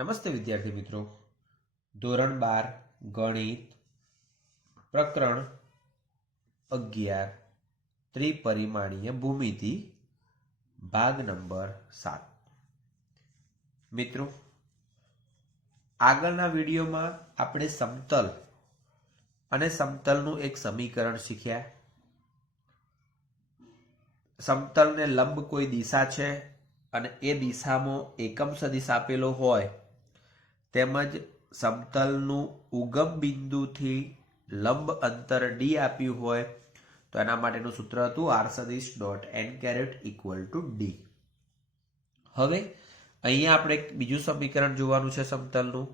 નમસ્તે વિદ્યાર્થી મિત્રો, ધોરણ 12 ગણિત પ્રકરણ 11 ત્રિપરિમાણીય ભૂમિતિ ભાગ નંબર 7। મિત્રો, આગળના વિડીયોમાં આપણે સમતલ અને સમતલનું એક સમીકરણ શીખ્યા। સમતલને લંબ કોઈ દિશા છે અને એ દિશામાં એકમ સદિશ આપેલો હોય તેમજ સમતલનું ઉગમ બિંદુથી લંબ અંતર d આપ્યું હોય તો એના માટેનું સૂત્ર હતું r સદિશ dot n caret equal to d। હવે અહીંયા આપણે એક બીજું સમીકરણ જોવાનું છે સમતલનું।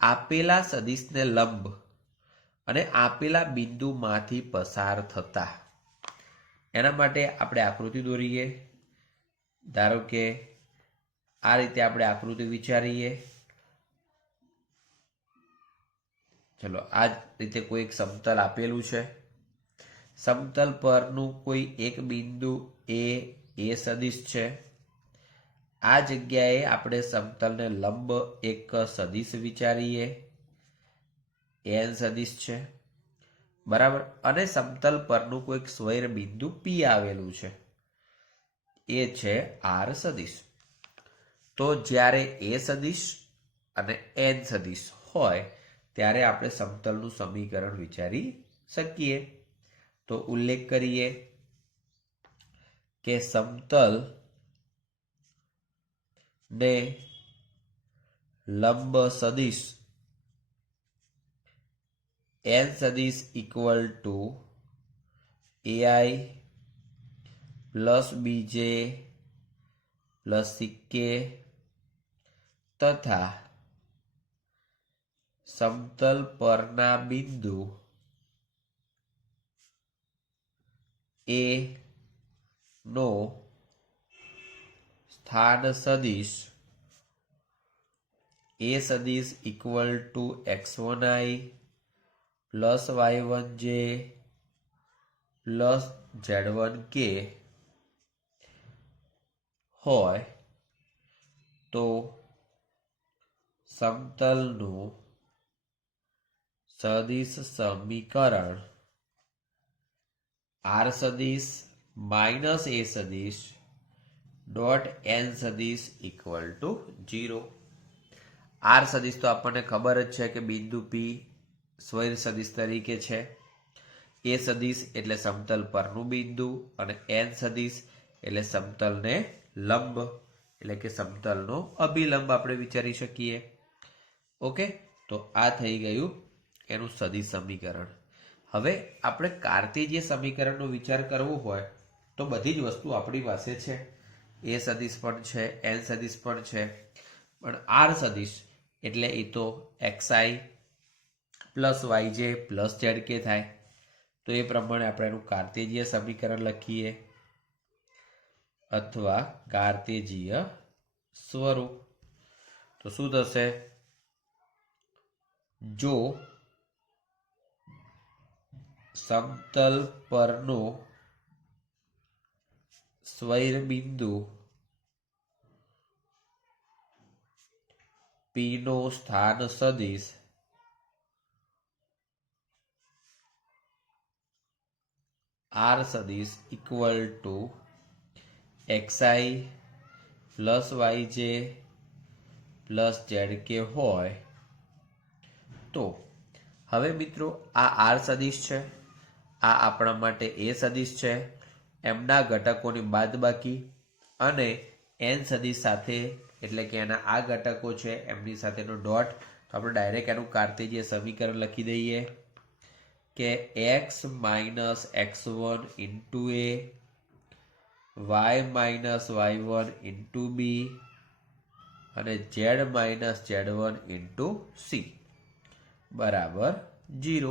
આપેલા સદિશને લંબ અને આપેલા બિંદુમાંથી પસાર થતા એના માટે આપણે આકૃતિ દોરીએ। ધારો કે આ રીતે આપણે આકૃતિ વિચારીએ। ચલો, આ રીતે કોઈ એક સમતલ આપેલું છે। સમતલ પરનું કોઈ એક બિંદુ એ સદિશ છે। આ જગ્યાએ આપણે સમતલને લંબ એક સદિશ વિચારીએ, n સદિશ છે, બરાબર। અને સમતલ પરનું કોઈક સ્વૈર બિંદુ p આવેલું છે, એ છે r સદિશ। તો જ્યારે a સદિશ અને n સદિશ હોય ત્યારે આપણે સમતલનું સમીકરણ વિચારી શકીએ। તો ઉલ્લેખ કરીએ કે સમતલ ને લંબ સદિશ n સદિશ equal to ai plus bj plus ck તથા સમતલ પરના બિંદુ એ નો સ્થાન સદિશ a સદિશ equal to x1i plus y1j plus z1k હોય તો સમતલનું સદિશ સમીકરણ r સદિશ માઇનસ a સદિશ ડોટ n સદિશ ઇક્વલ ટુ 0। r સદિશ તો આપણને ખબર જ છે કે બિંદુ p સ્વૈર સદિશ તરીકે છે। a સદિશ એટલે સમતલ પરનું બિંદુ અને n સદિશ એટલે સમતલને લંબ એટલે કે સમતલનો અભિલંબ આપણે વિચારી શકીએ। ઓકે, તો આ થઈ ગયું એનું સદિશ સમીકરણ। હવે આપણે કાર્તેજીય સમીકરણનો વિચાર કરવો હોય તો બધી જ વસ્તુ આપણી પાસે છે। a સદિશ પણ છે, n સદિશ પણ છે, પણ r સદિશ એટલે એ તો xi plus yj plus zk થાય। તો એ પ્રમાણે આપણે એનું કાર્તેજીય સમીકરણ લખીએ અથવા કાર્તેજીય સ્વરૂપ। તો શું થશે? જો સમતલ પરનો સ્વૈર બિંદુ p નો સ્થાન સદિશ r સદિશ equal to xi plus yj plus zk હોય તો હવે મિત્રો આ r સદિશ છે, આ આપણા માટે a સદિશ છે, એમના ઘટકોની બાદબાકી અને n સદિશ સાથે એટલે કે એના આ ઘટકો છે એમની સાથેનો ડોટ। તો આપણે ડાયરેક્ટ એનું કાર્તેજીય સમીકરણ લખી દઈએ કે x minus x1 into a y minus y1 into b અને z minus z1 into c બરાબર 0।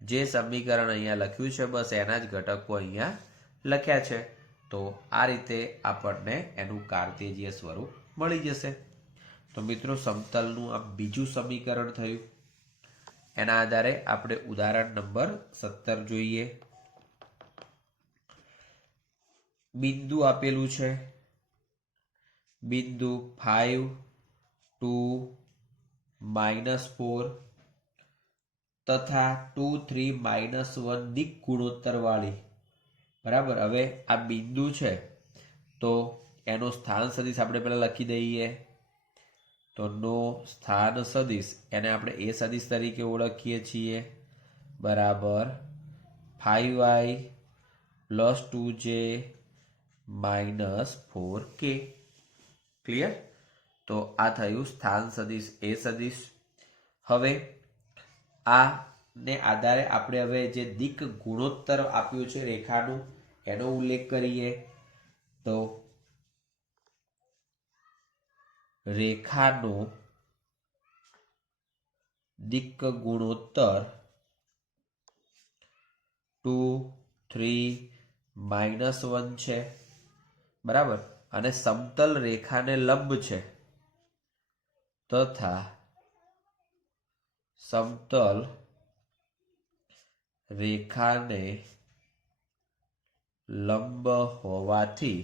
જે સમીકરણ અહીંયા લખ્યું છે બસ એના જ ઘટકો અહીંયા લખ્યા છે। તો આ રીતે આપણને એનું કાર્તેજીય સ્વરૂપ મળી જશે। તો મિત્રો, સમતલનું આ બીજું સમીકરણ થયું। એના આધારે આપણે ઉદાહરણ નંબર 17 જોઈએ। બિંદુ આપેલું છે, બિંદુ 5 2 -4 તથા 2 3 -1 દિક ગુણોત્તર વાળી, બરાબર. હવે આ બિંદુ છે તો એનો સ્થાન સદિશ આપણે પહેલા લખી દઈએ. તો નો સ્થાન સદિશ એને આપણે એ સદિશ તરીકે ઓળખીએ છીએ, બરાબર 5y + 2j - 4k. ક્લિયર? તો આ થયું સ્થાન સદિશ એ સદિશ. હવે આ ને આધારે આપણે હવે જે દિક ગુણોત્તર આપ્યું છે રેખાનું એનો ઉલ્લેખ કરીએ. તો રેખાનો દિક ગુણોત્તર 2 3 -1 છે, બરાબર. અને સમતલ રેખાને લંબ છે તથા સમતલ રેખાને લંબ હોવાથી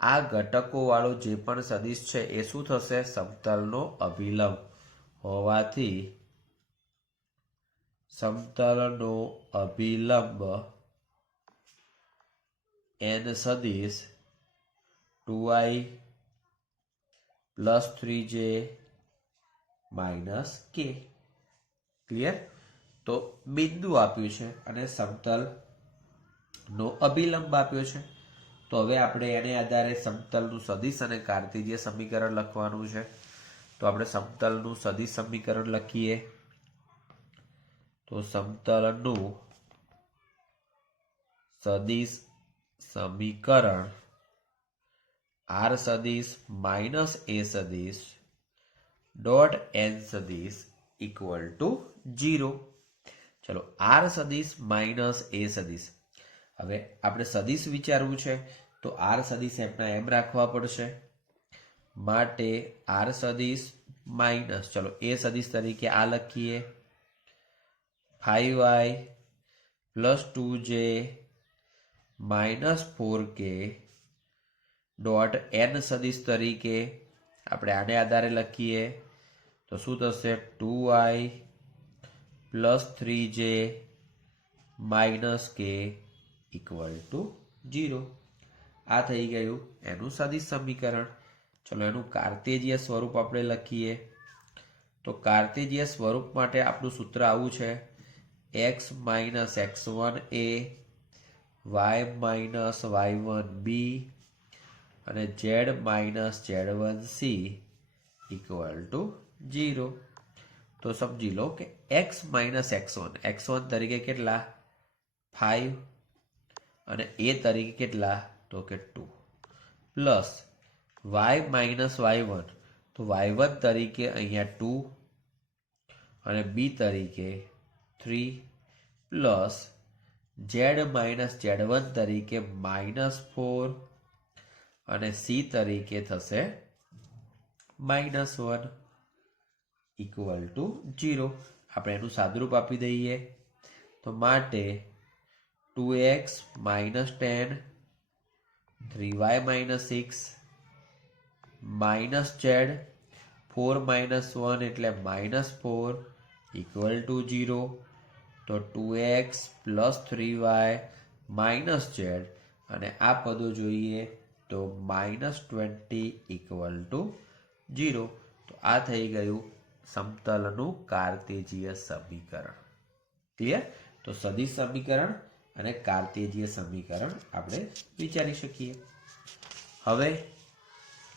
આ ઘટકો વાળો જે પણ સદિશ છે એ શું થશે? સમતલનો અભિલંબ હોવાથી સમતલનો અભિલંબ n સદિશ 2i + 3j - k. ક્લિયર? તો બિંદુ આપ્યું છે અને સમતલ નો અભિલંબ આપ્યો છે. તો હવે આપણે એને આધારે સમતલનું સદિશ અને કાર્તેજીય સમીકરણ લખવાનું છે. તો આપણે સમતલનું સદિશ સમીકરણ લખીએ. તો સમતલનું સદિશ સમીકરણ r સદિશ - a સદિશ ડોટ n સદિશ = 0. ચલો r સદિશ - a સદિશ. હવે આપણે સદિશ વિચારવું છે તો r સદિશ એમના એમ રાખવા પડશે. માટે r સદિશ માઇનસ, ચલો a સદિશ તરીકે આ લખીએ 5y + 2j - 4k dot n સદિશ તરીકે આપણે આને આધારે લખીએ. તો શું થશે? 2i + 3j - k = 0. આ થઈ ગયું એનું સદિશ સમીકરણ. ચલો એનું કાર્તેજીય સ્વરૂપ આપણે લખીએ. તો કાર્તેજીય સ્વરૂપ માટે આપણું સૂત્ર આવું છે: x - x1a y - y1b અને z - z1c = 0. તો સમજી લો કે x - x1 તરીકે કેટલા? 5 અને a તરીકે કેટલા? તો કે 2 પ્લસ y - y1, તો y1 તરીકે અહીંયા 2 અને b તરીકે 3 પ્લસ z - z1 તરીકે -4 અને c તરીકે થશે -1 = 0. આપણે એનું સાદુરૂપ આપી દઈએ. તો માટે 2x - 10 3y - 6 z 4 - 1 એટલે -4 = 0. તો 2x + 3y - z અને આ પદો જોઈએ તો -20 = 0. તો આ થઈ ગયું સમતલનું કાર્તેજીય સમીકરણ. ક્લિયર? તો સદિશ સમીકરણ અને કાર્તેજીય સમીકરણ આપણે વિચારી શકીએ. હવે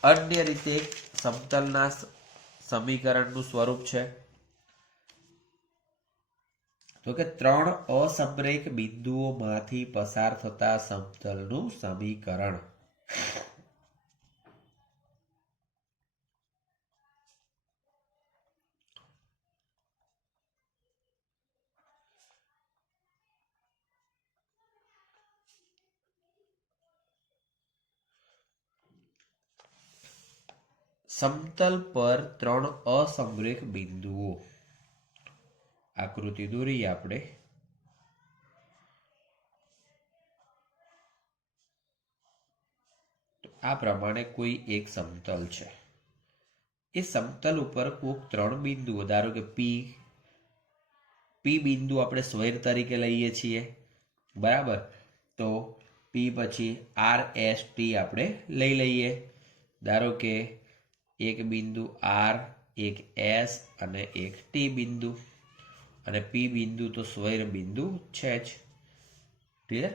અન્ય રીતે સમતલના સમીકરણનું સ્વરૂપ છે તો કે 3 અસમરેખ બિંદુઓમાંથી પસાર થતા સમતલનું સમીકરણ. સમતલ પર 3 અસમરેખ બિંદુઓ. આકૃતિ દોરીએ આપણે. આ પ્રમાણે કોઈ એક સમતલ છે. એ સમતલ ઉપર કોઈક 3 બિંદુઓ, ધારો કે પી બિંદુ આપણે સ્વૈર તરીકે લઈએ છીએ, બરાબર? તો પી પછી આર એસ ટી આપણે લઈ લઈએ. ધારો કે એક બિંદુ આર, એક એસ અને એક ટી બિંદુ, અને પી બિંદુ તો સ્વૈર બિંદુ છે જ. ક્લિયર?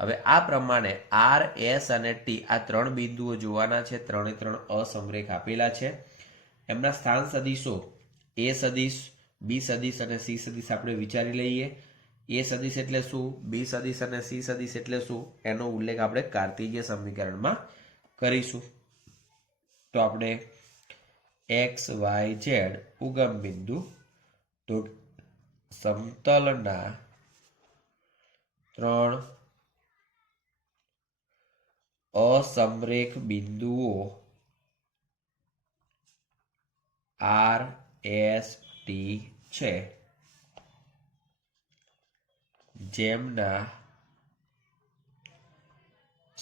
હવે આ પ્રમાણે આર એસ અને ટી આ 3 બિંદુઓ જોવાના છે. 3 અસમરેખ આપેલા છે. એમના સ્થાન સદિશો એ સદિશ, બી સદિશ અને સી સદિશ આપણે વિચારી લઈએ. એ સદિશ એટલે શું, બી સદિશ અને સી સદિશ એટલે શું, એનો ઉલ્લેખ આપણે કાર્ટેશિયન સમીકરણમાં કરીશું. તો આપણે એક્સ વાય ઝેડ ઉગમ બિંદુ, તો સમતલના 3 અસમરેખ બિંદુઓ આર એસ ટી છે, જેમના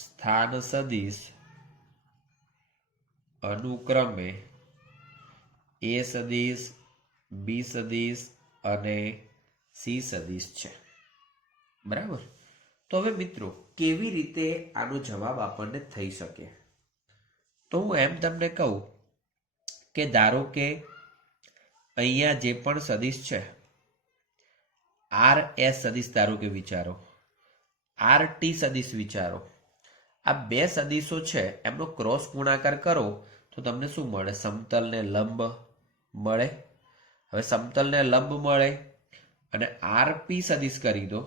સ્થાન સદિશ અનુક્રમે એ સદિશ, બી સદિશ અને સી સદિશ છે. બરાબર? તો હવે મિત્રો કેવી રીતે આનો જવાબ આપણને થઈ શકે? તો હું એમ તમને કહું કે ધારો કે અહીંયા જે પણ સદિશ છે, આર એસ સદિશ ધારો કે વિચારો, આર ટી સદિશ વિચારો. આ બે સદિશો છે એમનો ક્રોસ ગુણાકાર કરો તો તમને શું મળે? સમતલને લંબ મળે. હવે સમતલને લંબ મળે અને આર પી સદિશ કરી દો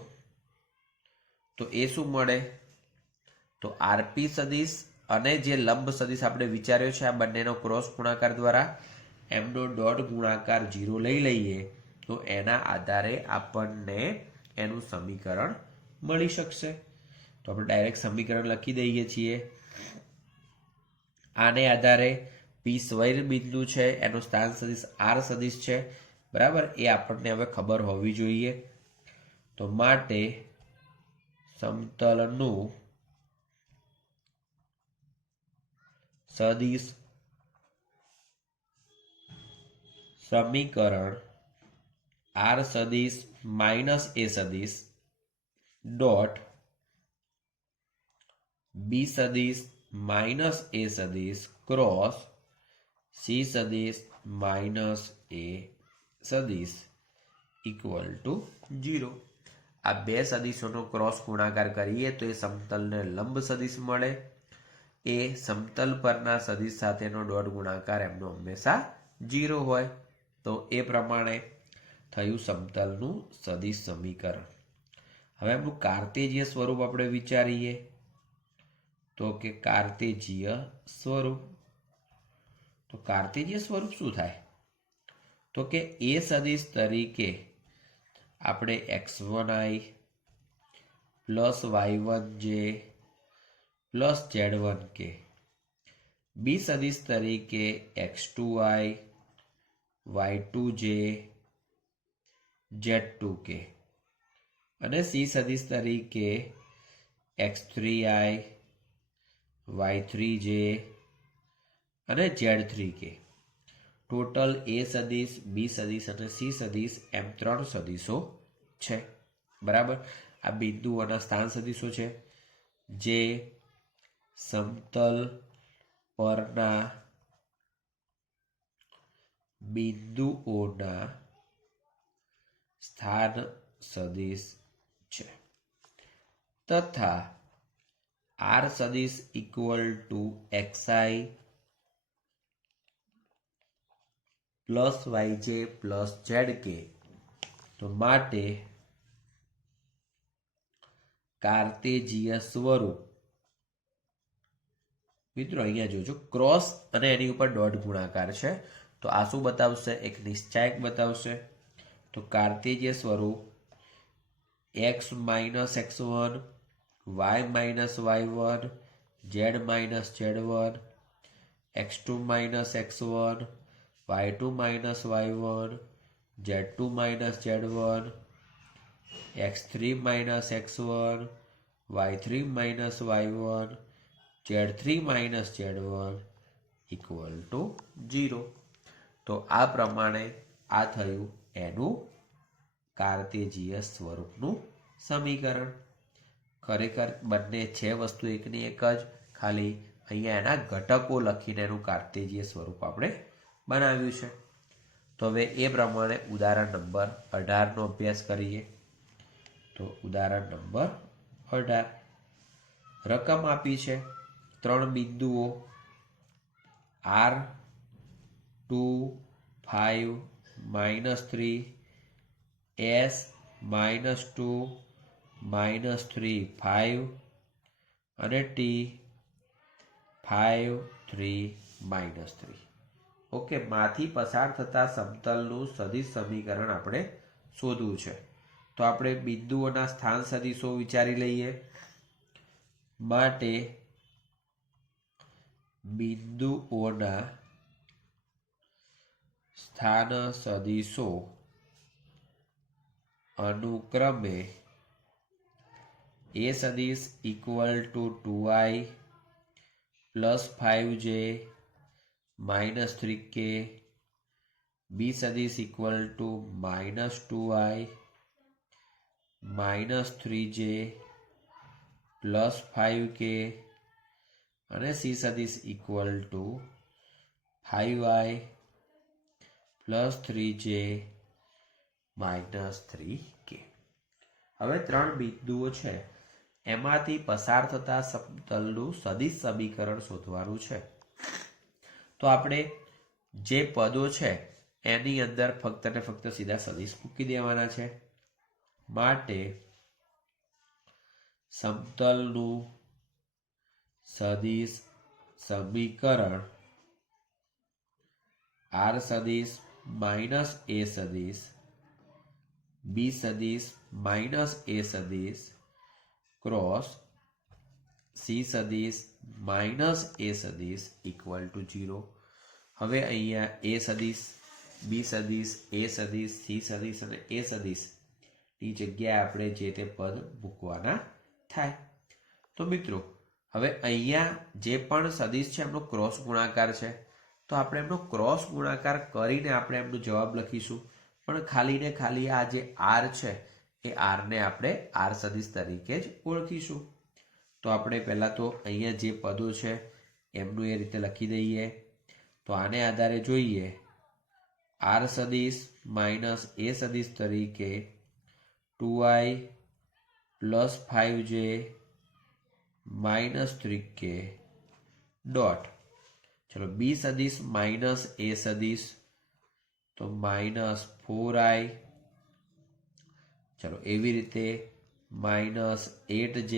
તો એ શું મળે? તો આરપી સદિશ અને જે લંબ સદિશ આપણે વિચાર્યો છે આ બંનેનો ક્રોસ ગુણાકાર દ્વારા એમનો ડોટ ગુણાકાર 0 લઈ લઈએ તો એના આધારે આપણને એનું સમીકરણ મળી શકશે. તો આપણે ડાયરેક્ટ સમીકરણ લખી દઈએ છીએ. આને આધારે પી સ્વૈર બિંદુ છે, એનો સ્થાન સદિશ આર સદિશ છે, બરાબર? એ આપણને હવે ખબર હોવી જોઈએ. તો માટે સમતલનું સદિશ સમીકરણ આર સદિશ માઇનસ એ સદિશ ડોટ બી સદિશ માઇનસ એ સદિશ ક્રોસ સી સદિશ માઇનસ એ સદિશ ઇક્વલ ટુ 0. આ બે સદિશોનો ક્રોસ ગુણાકાર કરીએ તો એ સમતલને લંબ સદિશ મળે. એ સમતલ પરના સદિશ સાથેનો ડોટ ગુણાકાર એમનો હંમેશા 0 હોય. તો એ પ્રમાણે થયું સમતલનું સદિશ સમીકરણ. હવે એમનું કાર્ટેશિય સ્વરૂપ આપણે વિચારીએ તો કે કાર્ટેશિય સ્વરૂપ. તો કાર્ટેશિય સ્વરૂપ શું થાય? તો કે એ સદિશ તરીકે આપણે x1i plus y1j plus z1k, બી સદિશ તરીકે x2i y2j z2k અને સી સદિશ તરીકે x3i y3j અને z3k. ટોટલ એ સદિશ, બી સદિશ અને સી સદિશ એમ 3 સદિશો છે. બરાબર? આ બિંદુઓના સ્થાન સદિશો છે જે સમતલ પરના બિંદુઓના સ્થાન સદિશ છે. તથા આર સદિશ equal to xi plus yj plus zk. તો માટે કાર્ટેશિય સ્વરૂપ, મિત્રો અહીંયા જોજો ક્રોસ અને એની ઉપર ડોટ ગુણાકાર છે તો આ શું બતાવશે? એક નિશ્ચાયક બતાવશે. તો કાર્ટેશિય સ્વરૂપ x minus x1 y minus y1 z minus z1 x2 minus x1 y2 minus y1 z2 minus z1 x3 minus x1 y3 minus y1 z3 minus z1 equal to 0. તો આ પ્રમાણે આ થયું એનું કાર્ટેશિયન સ્વરૂપનું સમીકરણ. ખરેખર બંને છે વસ્તુ એકની એક જ, ખાલી અહીંયા એના ઘટકો લખીને એનું કાર્ટેશિયન સ્વરૂપ આપણે બનાવ્યું છે. તો હવે એ પ્રમાણે ઉદાહરણ નંબર 18નો અભ્યાસ કરીએ. તો ઉદાહરણ નંબર 18, રકમ આપી છે 3 બિંદુઓ R2 5 -3 S -2 -3 5 અને T 5 3 -3. ઓકે, માંથી પસાર થતા સમતલનું સદિશ સમીકરણ આપણે શોધવું છે. તો આપણે બિંદુઓના સ્થાન સદિશો વિચારી લઈએ. માટે બિંદુઓના સ્થાન સદિશો અનુક્રમે A સદિશ equal to 2i plus 5j minus 3k, B સદિશ equal to -2i minus 3j plus 5k અને C સદિશ equal to 5i plus 3j minus 3k. હવે 3 બિંદુઓ છે, એમાંથી પસાર થતા સમતલનું સદિશ સમીકરણ શોધવાનું છે. તો આપણે જે પદો છે એની અંદર ફક્ત ને ફક્ત સીધા સદિશ મૂકી દેવાના છે. માટે સમતલનું સદિશ સમીકરણ R સદિશ માઇનસ A સદિશ B સદિશ માઇનસ A સદિશ ક્રોસ C સદિશ માઇનસ A સદિશ ઇક્વલ ટુ 0. હવે અહીંયા A સદિશ, B સદિશ, A સદિશ, C સદિશ અને A સદિશની જગ્યાએ આપણે જે તે પદ મૂકવાના થાય. તો મિત્રો હવે અહીંયા જે પણ સદિશ છે એમનો ક્રોસ ગુણાકાર છે, તો આપણે એમનો ક્રોસ ગુણાકાર કરીને આપણે એમનો જવાબ લખીશું. પણ ખાલી ને ખાલી આ જે R છે એ R ને આપણે R સદિશ તરીકે જ ઓળખીશું. તો આપણે પહેલાં તો અહીંયા જે પદો છે એમનું એ રીતે લખી દઈએ. તો આને આધારે જોઈએ R સદિશ માઇનસ A સદિશ તરીકે 2i plus 5j minus 3k dot. ચલો B સદિશ માઇનસ A સદિશ તો માઇનસ 4i, ચલો એવી રીતે માઇનસ 8j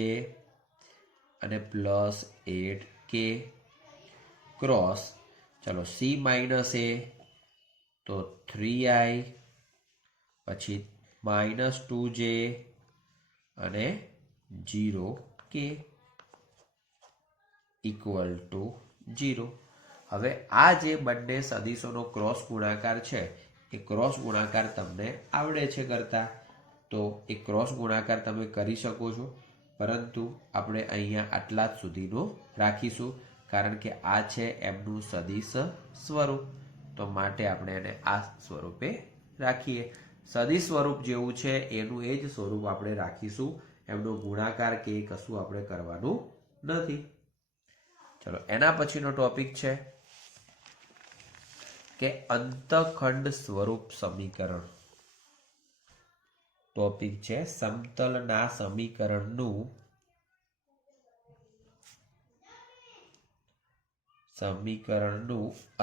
અને પ્લસ 8k ક્રોસ. ચલો C માઇનસ A તો 3i પછી માઇનસ 2j અને 0k ઇક્વલ ટુ 0. હવે આ જે બંને સદિશોનો ક્રોસ ગુણાકાર છે એ ક્રોસ ગુણાકાર તમને આવડે છે કરતા, તો એ ક્રોસ ગુણાકાર તમે કરી શકો છો. પરંતુ આપણે અહીંયા આટલા જ સુધીનો રાખીશું, કારણ કે આ છે એમનું સદિશ સ્વરૂપ. તો માટે આપણે એને આ સ્વરૂપે રાખીએ. સદિશ સ્વરૂપ જેવું છે એનું એ જ સ્વરૂપ આપણે રાખીશું. એમનો ગુણાકાર કે કશું આપણે કરવાનું નથી. ચલો એના પછીનો ટોપિક છે કે અંતખંડ સ્વરૂપ સમીકરણ. ટોપિક છે સમતલના સમીકરણનું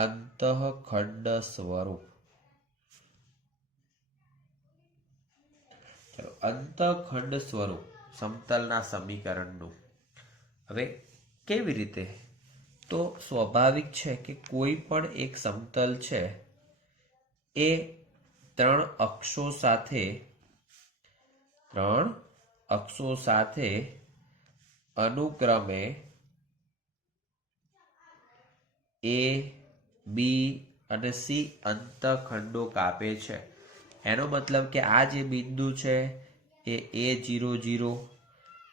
અંતઃખંડ સ્વરૂપ. ચલો અંતઃખંડ સ્વરૂપ સમતલના સમીકરણનું હવે કેવી રીતે? તો સ્વાભાવિક છે કે કોઈ પણ એક સમતલ છે એ 3 અક્ષો સાથે અનુક્રમે A, B અને C અંતઃખંડો કાપે છે. એનો મતલબ કે આ જે બિંદુ છે એ A00,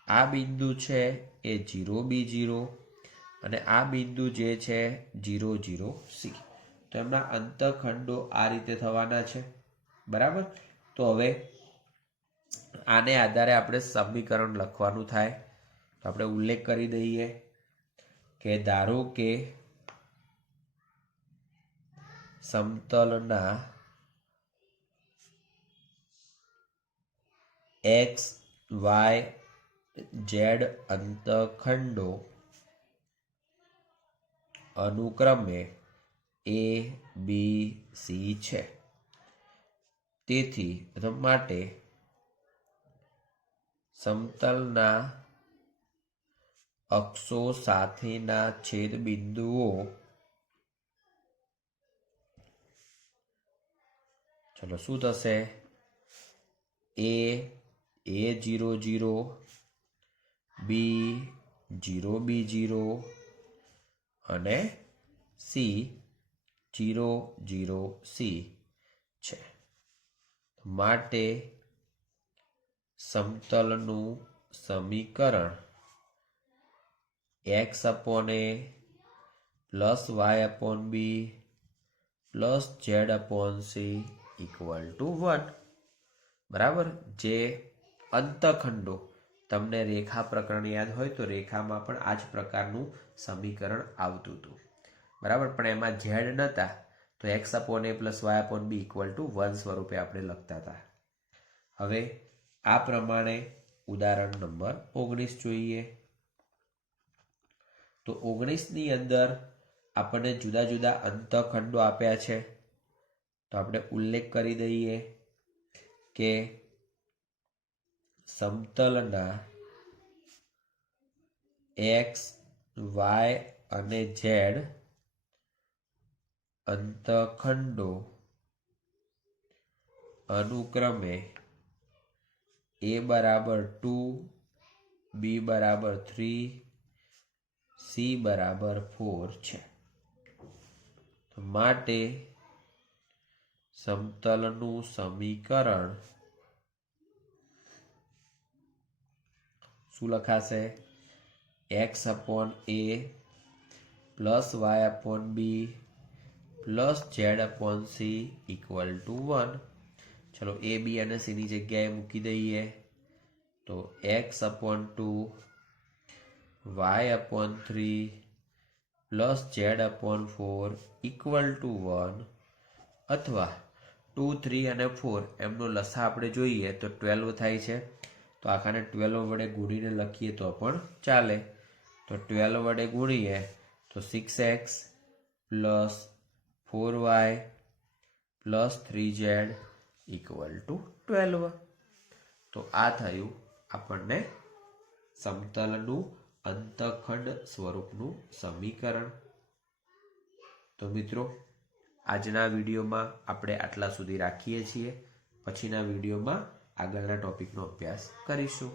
આ બિંદુ છે એ 0B0 અને આ બિંદુ જે છે 00C. તો તો એમના અંતખંડો આ રીતે થવાના છે, બરાબર. તો હવે આને આધારે આપણે સમીકરણ લખવાનું થાય. તો આપણે ઉલ્લેખ કરી દઈએ કે ધારો કે સમતલના એક્સ વાય ઝેડ અંતખંડો અનુક્રમે એ બી સી છે. તેથી માટે સમતલના અક્ષો સાથેના છેદબિંદુઓ ચલો શું થશે? A0 B0 B0 અને C0 C છે. માટે સમતલનું સમીકરણ x/a plus y/b plus z/c equal to 1. બરાબર. જે અંતખંડો તમને રેખા પ્રકરણ યાદ હોય તો રેખામાં પણ આ જ પ્રકારનું સમીકરણ આવતું હતું, બરાબર. પણ એમાં ઝેડ નહોતા તો x/a plus y/b equal to 1 સ્વરૂપે આપણે લખતા હતા. હવે આ પ્રમાણે ઉદાહરણ નંબર 19 જોઈએ. તો 19ની અંદર આપણને જુદા જુદા અંતખંડો આપ્યા છે. તો આપણે ઉલ્લેખ કરી દઈએ કે સમતલના એક્સ વાય અને ઝેડ અંતખંડો અનુક્રમે a બરાબર 2 b બરાબર 3 c બરાબર 4 છે. માટે સમતલનું સમીકરણ શું લખાશે? x/a plus y/b plus z/c equal to 1. ચલો a b અને c ની જગ્યાએ મૂકી દઈએ. તો x/2 y/3 plus z/4 equal to 1. અથવા 2, 3 અને 4 એમનો લસા આપણે જોઈએ તો 12 થાય છે. તો આખાને 12 વડે ગુણીને લખીએ તો પણ ચાલે. તો 12 વડે ગુણીએ તો 6x plus 4y plus 3z equal to 12. તો આ થયું આપણને સમતલનું અંતખંડ સ્વરૂપનું સમીકરણ. તો મિત્રો આજના વિડીયોમાં આપણે આટલા સુધી રાખીએ છીએ. પછીના વિડીયોમાં આગળના ટોપિકનો અભ્યાસ કરીશું.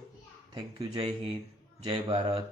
Thank you. જય હિન્દ, જય ભારત.